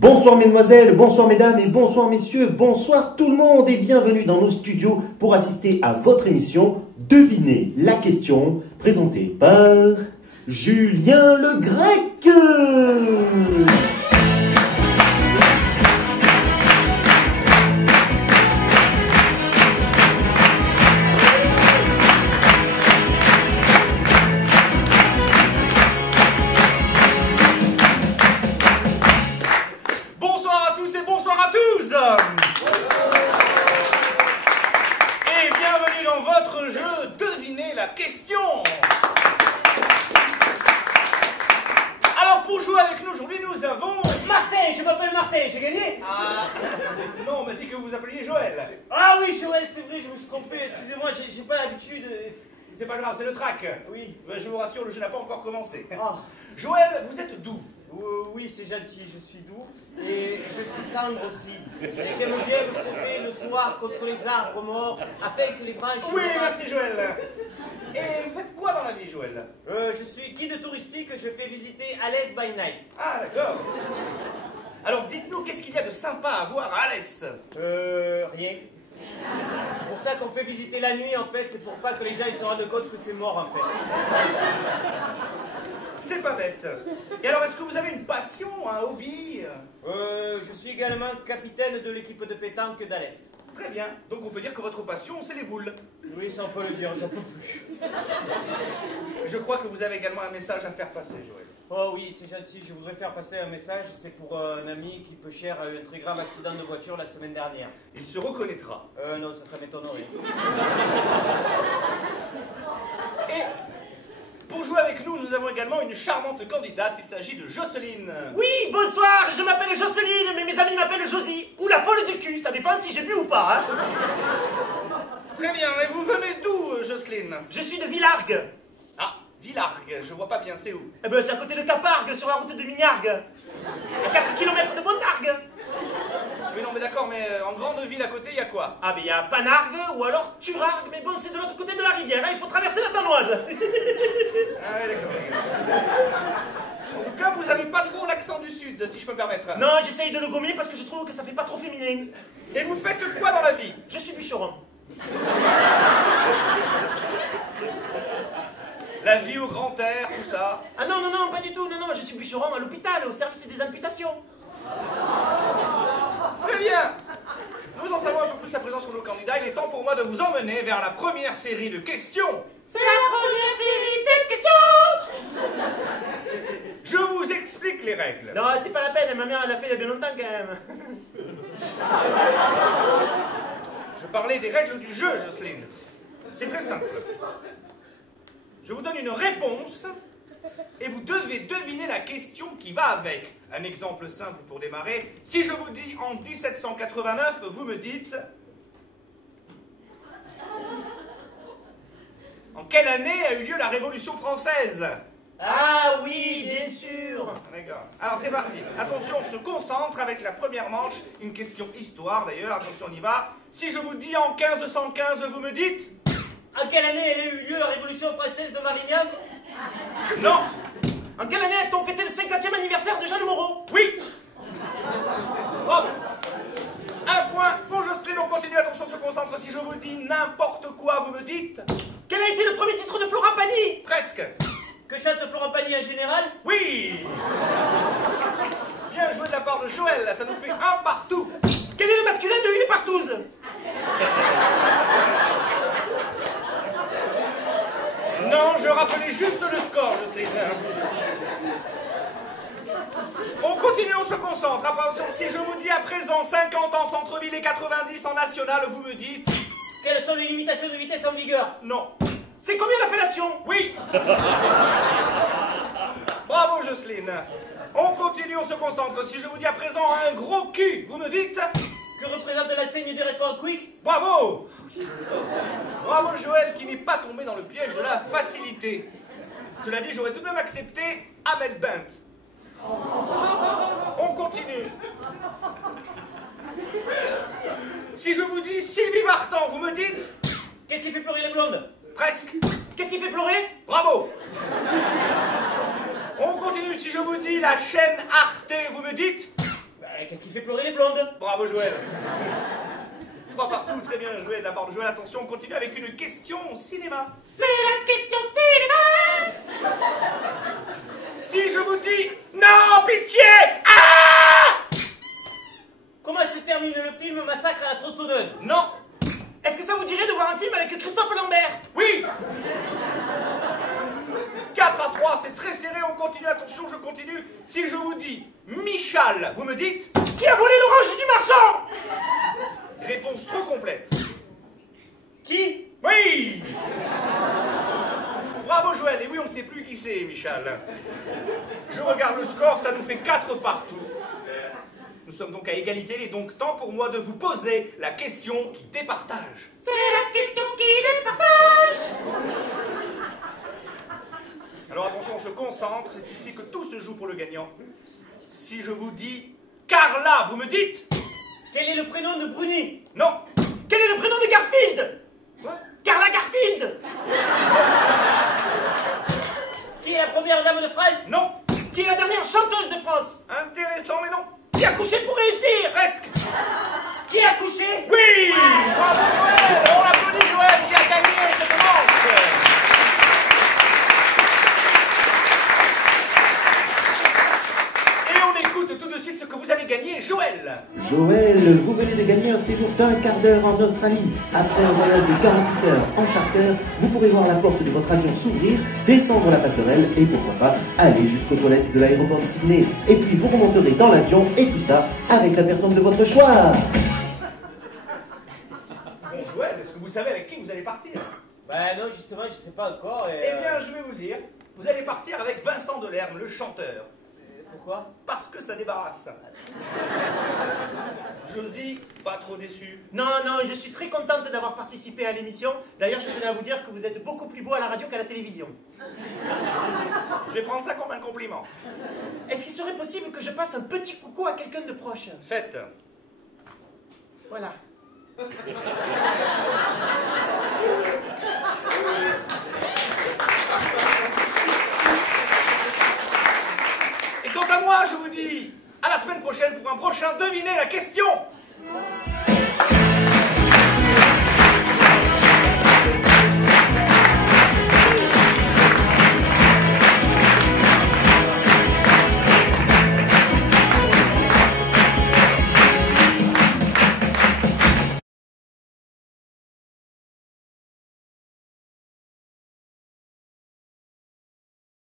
Bonsoir mesdemoiselles, bonsoir mesdames et bonsoir messieurs, bonsoir tout le monde et bienvenue dans nos studios pour assister à votre émission Devinez la question, présentée par Julien Le Grec. Et bienvenue dans votre jeu Devinez la question. Alors pour jouer avec nous aujourd'hui nous avons... Martin, je m'appelle Martin, j'ai gagné? Ah non, on m'a dit que vous vous appeliez Joël. Ah oui, Joël, c'est vrai, je me suis trompé, excusez-moi, j'ai pas l'habitude. C'est pas grave, c'est le track. Oui. Je vous rassure, le jeu n'a pas encore commencé. Ah. Joël, vous êtes d'où? Oui, c'est gentil, je suis doux et je suis tendre aussi. Et j'aime bien me frotter le soir contre les arbres morts afin que les branches... Oui, merci Joël. Et vous faites quoi dans la vie, Joël? Je suis guide touristique, je fais visiter Alès by Night. Ah, d'accord. Alors dites-nous, qu'est-ce qu'il y a de sympa à voir à Alès? Rien. C'est pour ça qu'on fait visiter la nuit, en fait, c'est pour pas que les gens ils se rendent compte que c'est mort, en fait. C'est pas bête. Et alors, est-ce que vous avez une passion, un hobby? Je suis également capitaine de l'équipe de pétanque d'Alès. Très bien. Donc on peut dire que votre passion, c'est les boules. Oui, ça on peut le dire, j'en peux plus. Je crois que vous avez également un message à faire passer, Joël. Oh oui, c'est gentil, je voudrais faire passer un message, c'est pour un ami qui peu cher a eu un très grave accident de voiture la semaine dernière. Il se reconnaîtra. Non, ça m'étonnerait. Et pour jouer avec nous, nous avons également une charmante candidate, il s'agit de Jocelyne. Oui, bonsoir, je m'appelle Jocelyne, mais mes amis m'appellent Josie, ou la folle du cul, ça dépend si j'ai bu ou pas, hein. Très bien, et vous venez d'où, Jocelyne? Je suis de Villargues. Ah, Villargues, je vois pas bien, c'est où? Eh ben, c'est à côté de Capargues, sur la route de Mignargues. À 4 km de Bondargues. Oui, non, mais d'accord, mais en grande ville à côté, il y a quoi? Ah, ben, il y a Panargues, ou alors Turargues, mais bon, c'est de l'autre côté de la rivière, hein, il faut traverser la Danoise. Ah oui, d'accord. En tout cas, vous avez pas trop l'accent du sud, si je peux me permettre. Non, j'essaye de le gommer parce que je trouve que ça fait pas trop féminin. Et vous faites quoi dans la vie? Je suis bûcheron. La vie au grand air, tout ça. Ah non, non, non, pas du tout, non, non, je suis bûcheron à l'hôpital, au service des amputations. Très bien. Nous en savons un peu plus à présent sur nos candidats. Il est temps pour moi de vous emmener vers la première série de questions. C'est la première série de questions. Je vous explique les règles. Non, c'est pas la peine, ma mère elle l'a fait il y a bien longtemps quand même. Je parlais des règles du jeu, Jocelyne. C'est très simple. Je vous donne une réponse et vous devez deviner la question qui va avec. Un exemple simple pour démarrer. Si je vous dis en 1789, vous me dites... En quelle année a eu lieu la Révolution française? Ah oui, bien sûr. D'accord. Alors c'est parti. Attention, on se concentre avec la première manche. Une question histoire d'ailleurs. Attention, on y va. Si je vous dis en 1515, vous me dites... En quelle année elle a eu lieu la Révolution française de Marignan? Non. En quelle année a-t-on fêté le 50e anniversaire de Jeanne Moreau? Oui. Bravo. Un point pour Jocelyne, on continue. Attention, on se concentre. Si je vous dis n'importe quoi, vous me dites... Quel a été le premier titre de Florent Pagny? Presque. Que chante Florent Pagny en général? Oui. Bien joué de la part de Joël, ça nous fait un partout. Quel est le masculin de Une Partouze? Non, je rappelais juste le score, je sais. On continue, on se concentre. Attention, si je vous dis à présent 50 en centre-ville et 90 en national, vous me dites... Quelles sont les limitations de vitesse en vigueur? Non. C'est combien la fellation? Oui. Bravo, Jocelyne. On continue, on se concentre. Si je vous dis à présent un gros cul, vous me dites... Que représente la scène du restaurant Quick? Bravo. Bravo, Joël, qui n'est pas tombé dans le piège de la facilité. Cela dit, j'aurais tout de même accepté Amel Bent. On continue. Si je vous dis Sylvie Vartan, vous me dites... Qu'est-ce qui fait pleurer les blondes? Presque. Qu'est-ce qui fait pleurer? Bravo. On continue. Si je vous dis la chaîne Arte, vous me dites... qui fait pleurer les blondes. Bravo Joël. 3 partout, très bien joué. D'abord Joël, attention, on continue avec une question cinéma. C'est la question cinéma. Si je vous dis non, pitié. Ah! Comment se termine le film Massacre à la tronçonneuse? Non. Est-ce que ça vous dirait de voir un film avec Christophe Lambert? Oui. 4 à 3, c'est très serré, on continue, attention, je continue. Si je vous dis Michal, vous me dites Qui a volé l'orange du marchand? réponse trop complète. Qui? Oui. Bravo Joël, et oui, on ne sait plus qui c'est, Michal. Je regarde le score, ça nous fait 4 partout. Nous sommes donc à égalité, il est donc temps pour moi de vous poser la question qui départage. C'est la question qui départage. Alors attention, on se concentre, c'est ici que tout se joue pour le gagnant. Si je vous dis Carla, vous me dites Quel est le prénom de Bruni? non. Quel est le prénom de Garfield? Quoi? Carla Garfield. Qui est la première dame de France? Non. Qui est la dernière chanteuse de France? Intéressant, mais non. Qui a couché pour réussir? Presque. Qui a couché? Oui. Bravo Joël. On applaudit Joël qui a gagné cette manche. Et on écoute tout de suite ce que vous avez gagné, Joël. Joël, vous venez de gagner un séjour d'un quart d'heure en Australie. Après un voyage de 48 heures en charter, vous pourrez voir la porte de votre avion s'ouvrir, descendre la passerelle et pourquoi pas aller jusqu'aux toilettes de l'aéroport de Sydney. Et puis vous remonterez dans l'avion et tout ça avec la personne de votre choix. Bon Joël, est-ce que vous savez avec qui vous allez partir? Bah non, justement, je sais pas encore. Eh bien, je vais vous le dire. Vous allez partir avec Vincent Delerme, le chanteur. Pourquoi? Parce que ça débarrasse. Josie, pas trop déçu. Non, non, je suis très contente d'avoir participé à l'émission. D'ailleurs, je tenais à vous dire que vous êtes beaucoup plus beau à la radio qu'à la télévision. Je vais prendre ça comme un compliment. Est-ce qu'il serait possible que je passe un petit coucou à quelqu'un de proche? Faites. Voilà. Et quant à moi, je vous dis à la semaine prochaine pour un prochain Devinez la question.